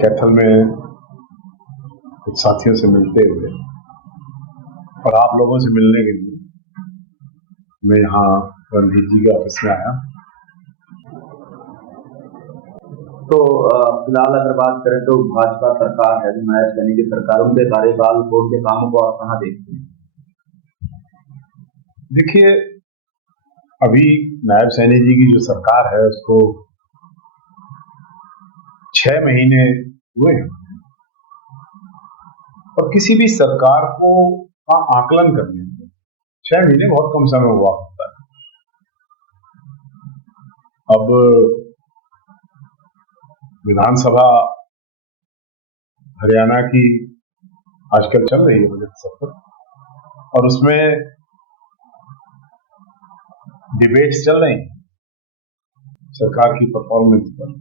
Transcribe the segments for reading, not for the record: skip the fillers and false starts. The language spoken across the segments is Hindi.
कैथल में कुछ साथियों से मिलते हुए और आप लोगों से मिलने के लिए मैं यहाँ रणजीत जी के ऑफिस में आया। तो फिलहाल अगर बात करें तो भाजपा सरकार है, जो नायब सैनी की सरकार, उनके कार्यकाल को, उनके कामों को आप कहाँ देखते हैं? देखिए, अभी नायब सैनी जी की जो सरकार है उसको 6 महीने हुए हैं और किसी भी सरकार को आकलन करने में 6 महीने बहुत कम समय हुआ होता है। अब विधानसभा हरियाणा की आजकल चल रही है बजट सत्र और उसमें डिबेट्स चल रही हैं सरकार की परफॉर्मेंस पर।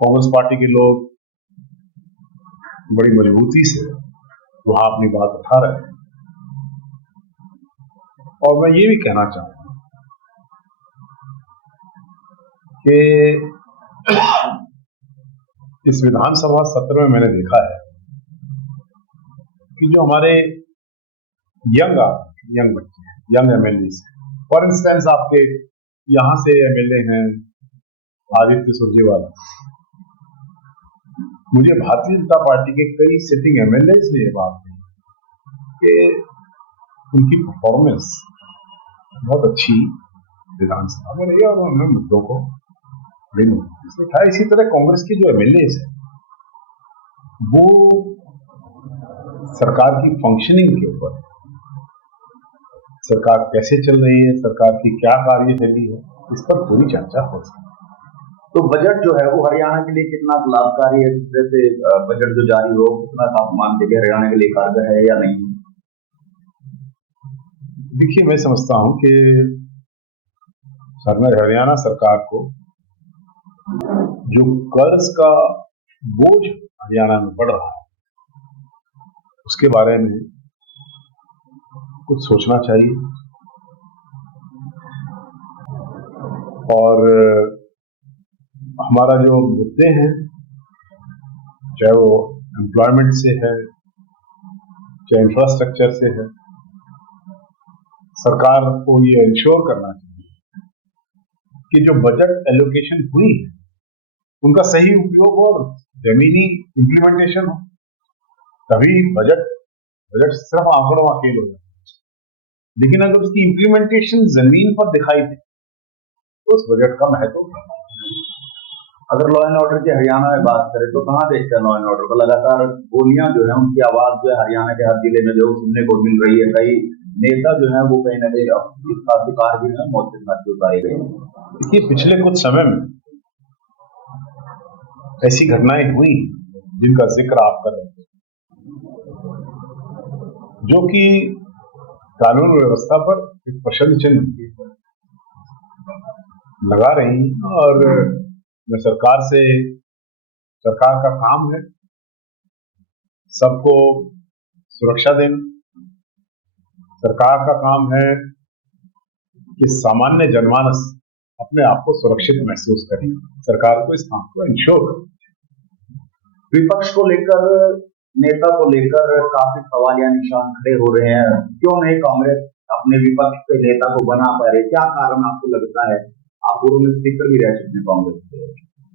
कांग्रेस पार्टी के लोग बड़ी मजबूती से वहां अपनी बात उठा रहे हैं और मैं ये भी कहना चाहूंगा कि इस विधानसभा सत्र में मैंने देखा है कि जो हमारे यंग बच्चे हैं, यंग एमएलए, फॉर इंस्टेंस आपके यहां से एमएलए हैं आदित्य सुरजेवाला, मुझे भारतीय जनता पार्टी के कई सिटिंग एमएलए ने ये बात कही कि उनकी परफॉर्मेंस बहुत अच्छी विधानसभा में रही और उन्होंने मुद्दों को बड़ी मजबूती से उठाया। इसी तरह कांग्रेस के जो एमएलए हैं वो सरकार की फंक्शनिंग के ऊपर, सरकार कैसे चल रही है, सरकार की क्या कार्यशैली है, इस पर पूरी चर्चा हो सकती है। तो बजट जो है वो हरियाणा के लिए कितना लाभकारी है? जिस तरह से बजट जो जारी हो, कितना आप मानते हैं हरियाणा के लिए कारगर है या नहीं? देखिए, मैं समझता हूं कि हरियाणा सरकार को जो कर्ज का बोझ हरियाणा में बढ़ रहा है उसके बारे में कुछ सोचना चाहिए और हमारा जो मुद्दे हैं, चाहे वो एम्प्लॉयमेंट से है, चाहे इंफ्रास्ट्रक्चर से है, सरकार को ये इंश्योर करना चाहिए कि जो बजट एलोकेशन हुई है उनका सही उपयोग और जमीनी इंप्लीमेंटेशन हो, तभी बजट सिर्फ आंकड़ों का खेल हो जाए। लेकिन अगर उसकी इंप्लीमेंटेशन जमीन पर दिखाई दे तो उस बजट का महत्व। अगर लॉ एंड ऑर्डर की हरियाणा में बात करें तो कहाँ देखते हैं लॉ एंड ऑर्डर को? लगातार गोलियां जो है उनकी आवाज जो है हरियाणा के हर जिले में जो सुनने को मिल रही है। कई नेता जो है वो कहीं ना कहीं इसका शिकार भी है, मौत के साथ उतारे गए। देखिए, पिछले कुछ समय में ऐसी घटनाएं हुई जिनका जिक्र आप कर रहे थे, जो कि कानून व्यवस्था पर एक प्रश्न चिन्ह लगा रही और मैं सरकार का काम है सबको सुरक्षा देना। सरकार का काम है कि सामान्य जनमानस अपने आप को सुरक्षित महसूस करें। सरकार को इस काम को इंश्योर करें। विपक्ष को लेकर, नेता को लेकर काफी सवाल या निशान खड़े हो रहे हैं। क्यों नहीं कांग्रेस अपने विपक्ष के नेता को बना पा रही? क्या कारण आपको लगता है? आप पूर्व में स्पीकर भी रह चुके हैं कांग्रेस के।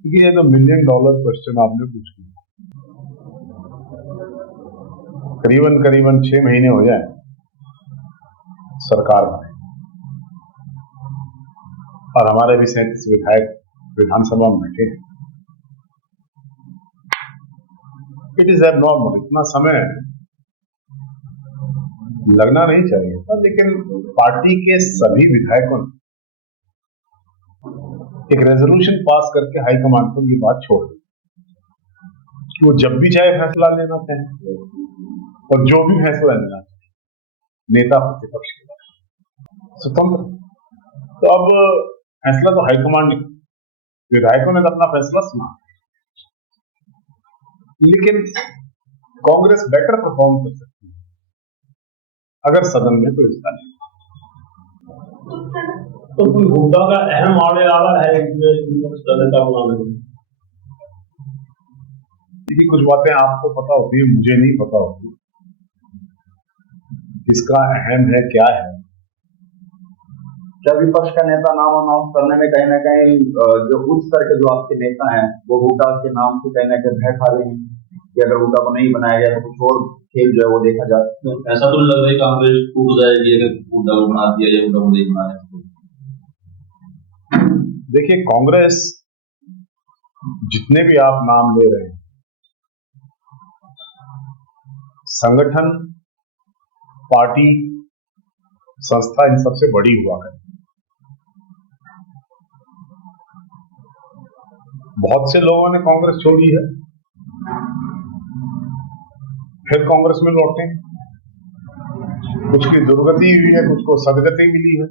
ये तो $1 मिलियन क्वेश्चन आपने पूछ लिया। करीबन 6 महीने हो जाए सरकार में और हमारे भी 37 विधायक विधानसभा में बैठे हैं। इट इज एबनॉर्मल, इतना समय लगना नहीं चाहिए था, लेकिन पार्टी के सभी विधायकों ने एक रेजोल्यूशन पास करके हाईकमान को ये बात छोड़ दी कि वो जब भी चाहे फैसला लेना चाहे और जो भी फैसला लेना चाहे नेता प्रतिपक्ष के बाद स्वतंत्र। तो अब फैसला तो हाईकमान ने, विधायकों ने तो अपना फैसला सुना, लेकिन कांग्रेस बेटर परफॉर्म कर सकती है अगर सदन में कोई हिस्सा नहीं। तो कोई हुड्डा का अहम आड़े आ रहा है इसमें का बनाने में? देखिए, कुछ बातें आपको पता होती है, मुझे नहीं पता होती, किसका अहम है क्या है। क्या विपक्ष का नेता नाम अनाउंस करने में कहीं ना कहीं जो उच्च स्तर के जो आपके नेता हैं वो हुड्डा के नाम से कहीं ना कहीं भय खा रहे हैं कि अगर हुड्डा को नहीं बनाया गया तो कुछ और खेल जो है वो देखा जाए? ऐसा तो नहीं लग रहा है कांग्रेस टूट जाएगी अगर हुड्डा को बना दिया या हुड्डा को नहीं बनाया। देखिए, कांग्रेस जितने भी आप नाम ले रहे हैं, संगठन, पार्टी, संस्था इन सबसे बड़ी हुआ है। बहुत से लोगों ने कांग्रेस छोड़ी है, फिर कांग्रेस में लौटे, कुछ की दुर्गति हुई है, कुछ को सदगति मिली है,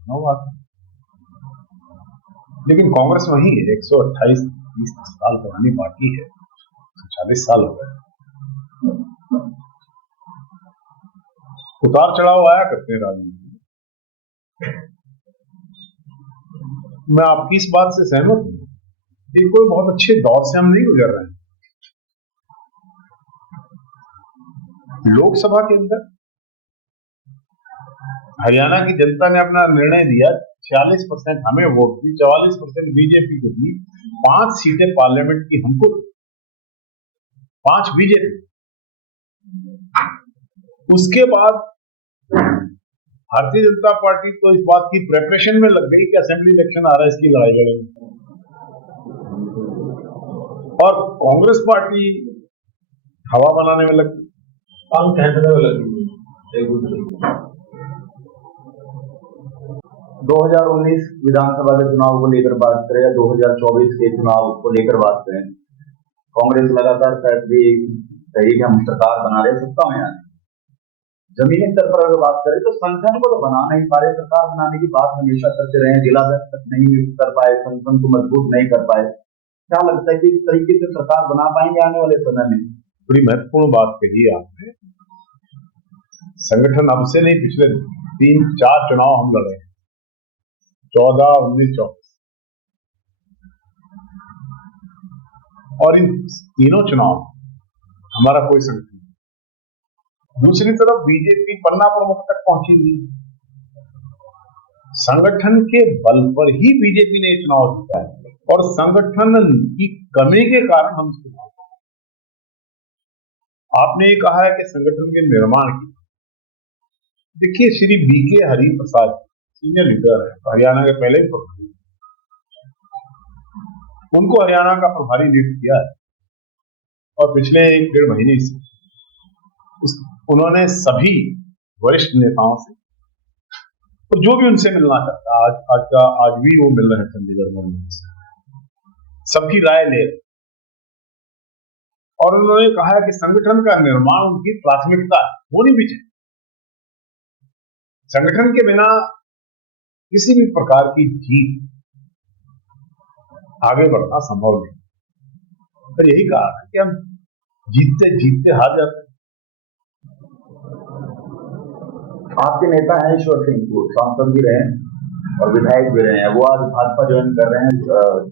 नो बात। लेकिन कांग्रेस वही है, 128 साल पुरानी पार्टी है, 40 साल हो गए। उतार चढ़ाव आया करते हैं राजनीति में। मैं आपकी इस बात से सहमत हूं कि कोई बहुत अच्छे दौर से हम नहीं गुजर रहे हैं। लोकसभा के अंदर हरियाणा की जनता ने अपना निर्णय दिया, 46% हमें वोट दी, 44% बीजेपी को दी, 5 सीटें पार्लियामेंट की हमको, 5 बीजेपी। उसके बाद भारतीय जनता पार्टी तो इस बात की प्रिपरेशन में लग गई कि असेंबली इलेक्शन आ रहा है, इसकी लड़ाई लड़ेंगे, और कांग्रेस पार्टी हवा बनाने में लगी, पंख फेंकने में लगी। 2019 विधानसभा के चुनाव को लेकर बात करें या 2024 के चुनाव को लेकर बात करें, कांग्रेस लगातार फैसले रही कि हम सरकार बना रहे, सत्ता में आए। जमीनी स्तर पर अगर बात करें तो संगठन को तो बना नहीं पा रहे, सरकार बनाने की बात हमेशा करते रहे, जिला तक नहीं कर पाए, संगठन को मजबूत नहीं कर पाए। क्या लगता है कि इस तरीके से सरकार बना पाएंगे आने वाले समय में? बड़ी महत्वपूर्ण बात कही है आपने। संगठन अब से नहीं, पिछले 3-4 चुनाव हम लड़े, 14, 19, 24, और इन तीनों चुनाव हमारा कोई संगठन। दूसरी तरफ बीजेपी पन्ना प्रमुख तक पहुंची नहीं, संगठन के बल पर ही बीजेपी ने चुनाव जीता है, और संगठन की कमी के कारण हम चुनाव। आपने ये कहा है कि संगठन के निर्माण की, देखिए, Shri BK Hari Prasad senior leader है, हरियाणा के पहले प्रभारी, उनको हरियाणा का प्रभारी नियुक्त किया है, और पिछले 1-1.5 महीने से उन्होंने सभी वरिष्ठ नेताओं से, तो जो भी उनसे मिलना चाहता, आज भी वो मिल रहे हैं चंडीगढ़ में, सबकी राय ले रहे, और उन्होंने कहा है कि संगठन का निर्माण उनकी प्राथमिकता होनी भी चाहिए। संगठन के बिना किसी भी प्रकार की जीत, आगे बढ़ना संभव नहीं। तो यही कहा है कि हम जीतते जीतते हार जाते हैं। आपके नेता हैं ईश्वर सिंह, वो सांसद भी रहे और विधायक भी रहे हैं, वो आज भाजपा ज्वाइन कर रहे हैं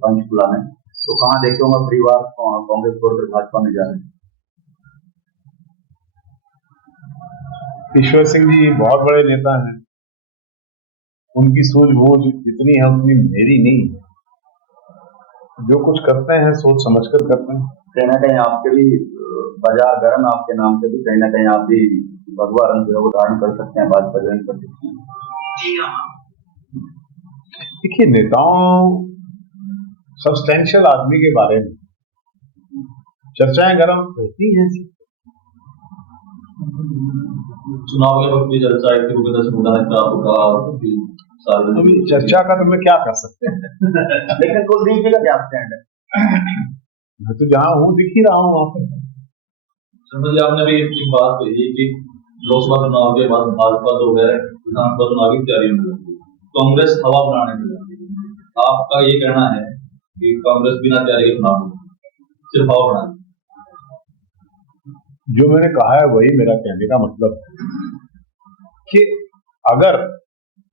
पंचकुला में, तो कहाँ देखे होंगे परिवार कांग्रेस छोड़कर भाजपा में जा रहे हैं? ईश्वर सिंह जी बहुत बड़े नेता हैं, उनकी सूझबूझ जितनी है उतनी मेरी नहीं है। जो कुछ करते हैं सोच समझकर करते हैं। कहीं ना कहीं आपके भी बाजार गर्म, आपके नाम से भी कहीं ना कहीं आप भी भगवा रंग जो है वो धारण कर सकते हैं, भाजपा ज्वाइन कर सकते हैं। देखिए, नेताओं, सब्सटेंशियल आदमी के बारे में चर्चाएं गर्म रहती हैं। चुनाव के वक्त भी चर्चा है कि भूपेंद्र सिंह हुड्डा ने आपको कहा, चर्चा का तो मैं क्या कर सकते हैं। लेकिन कुलदीप जी का क्या स्टैंड है? मैं तो जहां हूँ दिख ही रहा हूँ वहां पर। संजय, आपने भी एक बात कही कि लोकसभा चुनाव के बाद भाजपा जो है विधानसभा चुनाव की तैयारी में लगी, कांग्रेस हवा बनाने में लगी। आपका ये कहना है कि कांग्रेस बिना तैयारी के चुनाव सिर्फ हवा बनाने? जो मैंने कहा है वही मेरा कहने का मतलब है कि अगर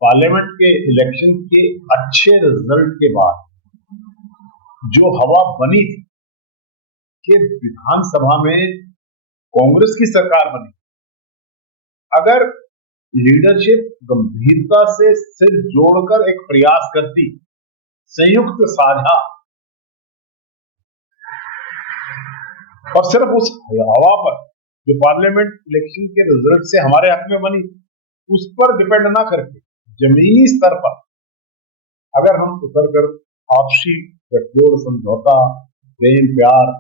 पार्लियामेंट के इलेक्शन के अच्छे रिजल्ट के बाद जो हवा बनी थी, कि विधानसभा में कांग्रेस की सरकार बनी, अगर लीडरशिप गंभीरता से सिर जोड़कर एक प्रयास करती, संयुक्त साझा, और सिर्फ उस हवा पर जो पार्लियामेंट इलेक्शन के रिजल्ट से हमारे हक में बनी, उस पर डिपेंड ना करके जमीनी स्तर पर अगर हम उतर कर आपसी गठजोड़, समझौता, प्रेम, प्यार,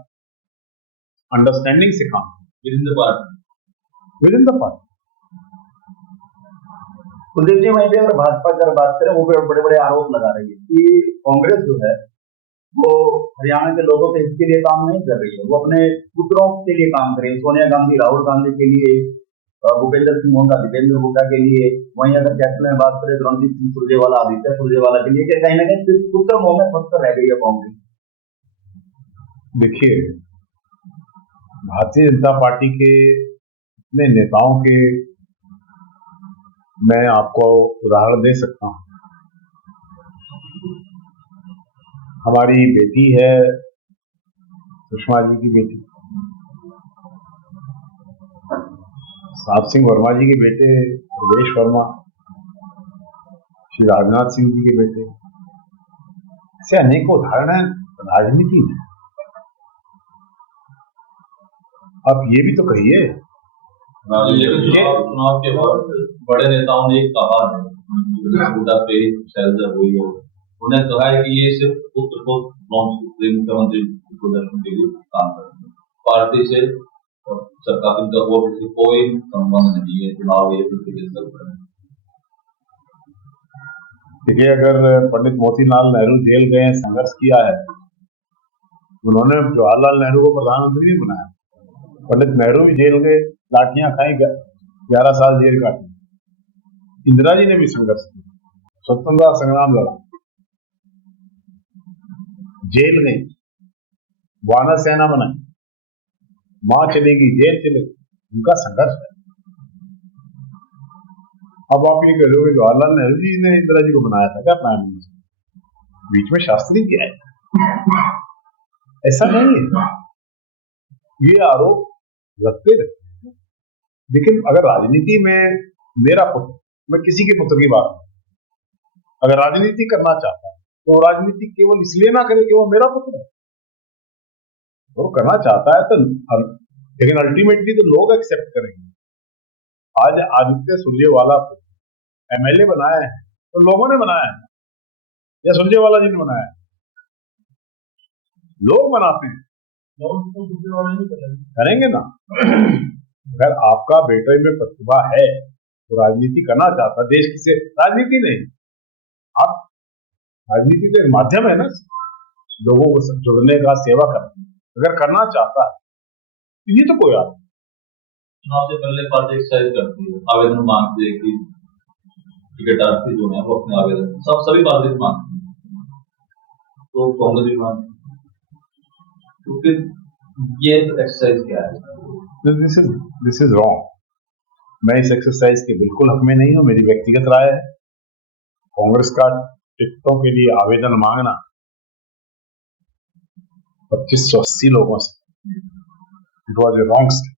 अंडरस्टैंडिंग सिखाएं within the party. Within the party. Kuldeep ji, वहीं पे अगर भाजपा की अगर बात करें, वो बड़े बड़े आरोप लगा रही है कि कांग्रेस जो है वो हरियाणा के लोगों के हित के लिए काम नहीं कर रही है, वो अपने पुत्रों के लिए काम कर रही है। सोनिया गांधी राहुल गांधी के लिए, भूपेंद्र सिंह हुड्डा दीपेंद्र हुड्डा के लिए, वहीं अगर कैपिटल में बात करें तो रणदीप सिंह सुरजेवाला आदित्य सुरजेवाला के लिए, कहीं ना कहीं पुत्र मोह में फंस रह गई है कांग्रेस। देखिए, भारतीय जनता पार्टी के इतने नेताओं के मैं आपको उदाहरण दे सकता हूं। हमारी बेटी है, सुषमा जी की बेटी, साहब सिंह वर्मा जी के बेटे प्रवेश वर्मा, श्री राजनाथ सिंह जी के बेटे, ऐसे अनेक उदाहरण हैं राजनीति में। आप ये भी तो कहिए, लेकिन चुनाव के बाद बड़े नेताओं ने कहा है, पे शैलजा हुई है, उन्होंने कहा है कि ये सिर्फ पुत्र को मुख्यमंत्री प्रदर्शन के लिए काम कर रहे हैं, पार्टी से सरकार का वोट से कोई संबंध नहीं है, चुनाव ये चल रहा है। देखिए, अगर पंडित मोतीलाल नेहरू जेल गए, संघर्ष किया है, उन्होंने जवाहरलाल नेहरू को प्रधानमंत्री नहीं बनाया। पंडित नेहरू भी जेल गए, लाठियां खाई, 11 साल जेल काटी। इंदिरा जी ने भी संघर्ष किया, स्वतंत्रता संग्राम लड़ा, जेल गई, वानर सेना बनाई, मां चलेगी जेल चलेगी, उनका संघर्ष है। अब आप ये कह रहे हो कि जवाहरलाल नेहरू जी ने इंदिरा जी को बनाया था क्या प्राइम मिनिस्टर? बीच में शास्त्री क्या है? ऐसा नहीं है, ये आरोप लगते रहते। लेकिन अगर राजनीति में मेरा पुत्र, मैं किसी के पुत्र की बात नहीं, अगर राजनीति करना चाहता है तो राजनीति केवल इसलिए ना करे कि वो मेरा पुत्र है, वो करना चाहता है तो, लेकिन अल्टीमेटली तो लोग एक्सेप्ट करेंगे। आज आदित्य सुरजेवाला को एमएलए बनाया है तो लोगों ने बनाया है, या सुरजेवाला जी ने बनाया है? लोग बनाते हैं, करेंगे ना। अगर आपका बेटे में प्रतिभा है तो राजनीति करना चाहता, देश की से राजनीति नहीं, आप राजनीति तो एक माध्यम है ना, लोगों को जुड़ने का, सेवा करने, अगर करना चाहता है तो ये तो कोई बात नहीं। चुनाव से पहले पार्टी एक्सरसाइज करती है, आवेदन मांगती है कि टिकटार्थी जो है वो अपने आवेदन सभी पार्टी मांगती है, तो कांग्रेस भी मांगती है, तो फिर ये एक्सरसाइज क्या है? This is wrong. मैं इस एक्सरसाइज के बिल्कुल हक में नहीं हूं, मेरी व्यक्तिगत राय है। कांग्रेस का टिकटों के लिए आवेदन मांगना 2580 लोगों से, it was a wrong step.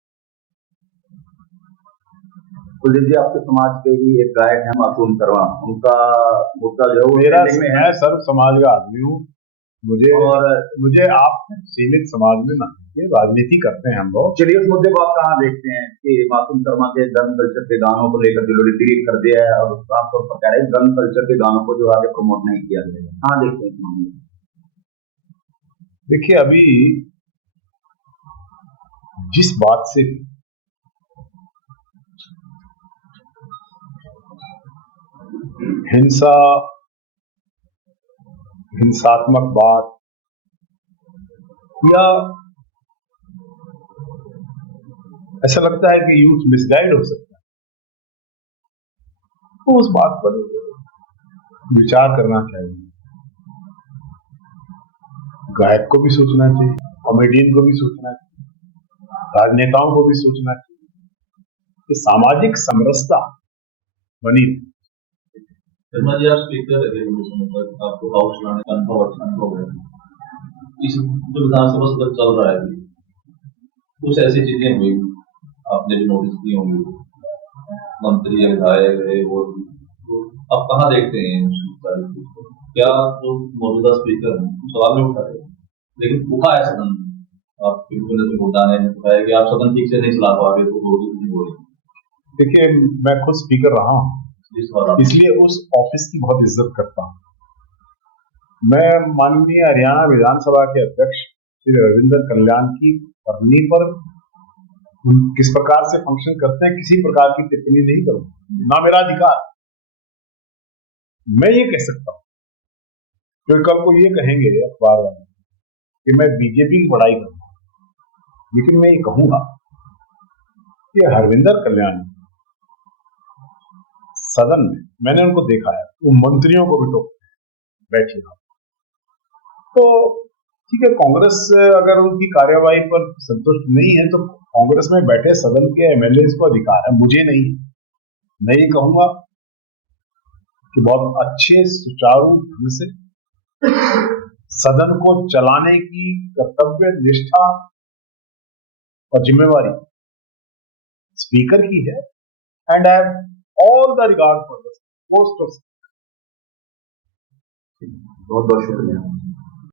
Kuldeep ji, आपके समाज के ही एक गायक है मासूम शर्मा, उनका मुद्दा जो है मेरा, मैं सर्व समाज का आदमी हूँ, मुझे आप सीमित समाज में ना, राजनीति करते हैं हम लोग। चलिए, उस मुद्दे को आप कहाँ देखते हैं कि मासूम शर्मा के धर्म कल्चर के गानों को लेकर जो डिलीट कर दिया है और आमतौर पर कह रहे हैं धर्म कल्चर के गानों को जो आगे प्रमोट नहीं किया जाएगा, कहाँ देखते हैं? देखिए, अभी जिस बात से हिंसात्मक बात या ऐसा लगता है कि यूथ मिसगाइड हो सकता है, तो उस बात पर विचार करना चाहिए। गायक को भी सोचना चाहिए, कॉमेडियन को भी सोचना चाहिए, राजनेताओं को भी सोचना चाहिए कि सामाजिक समरसता बनी। शर्मा जी, आप स्पीकर रहे आपको हाउस लाने का अनुभव गया, इस जो विधानसभा सत्र चल रहा है, कुछ ऐसी चीजें हुई आपने भी नोटिस की होंगी, मंत्री या विधायक रहे वो आप कहाँ देखते हैं उस सारी चीज को? क्या जो मौजूदा स्पीकर हैं सवाल नहीं उठा रहे, लेकिन उठा है सदन में। आपके मुख्यमंत्री मुद्दा ने उठाया कि आप सदन ठीक से नहीं चला पा रहे, तो लोग नहीं बोले। देखिए, मैं खुद स्पीकर रहा हूँ, इस बार आप इसलिए उस ऑफिस की बहुत इज्जत करता हूँ। मैं माननीय हरियाणा विधानसभा के अध्यक्ष श्री रविंद्र कल्याण की करनी पर किस प्रकार से फंक्शन करते हैं किसी प्रकार की टिप्पणी नहीं करूंगा, ना मेरा अधिकार। मैं ये कह सकता हूं कि कल को ये कहेंगे अखबार वाले कि मैं बीजेपी की बड़ाई करूंगा, लेकिन मैं ये कहूंगा कि हरविंदर कल्याण सदन में मैंने उनको देखा है, वो मंत्रियों को भी टोकते बैठे हो। तो ठीक है, कांग्रेस अगर उनकी कार्यवाही पर संतुष्ट नहीं है तो कांग्रेस में बैठे सदन के एमएलए को अधिकार है, मुझे नहीं। मैं ये कहूंगा कि बहुत अच्छे सुचारू ढंग से सदन को चलाने की कर्तव्य निष्ठा और जिम्मेवारी स्पीकर की है, and I have all the regard for the post of. बहुत बहुत शुक्रिया।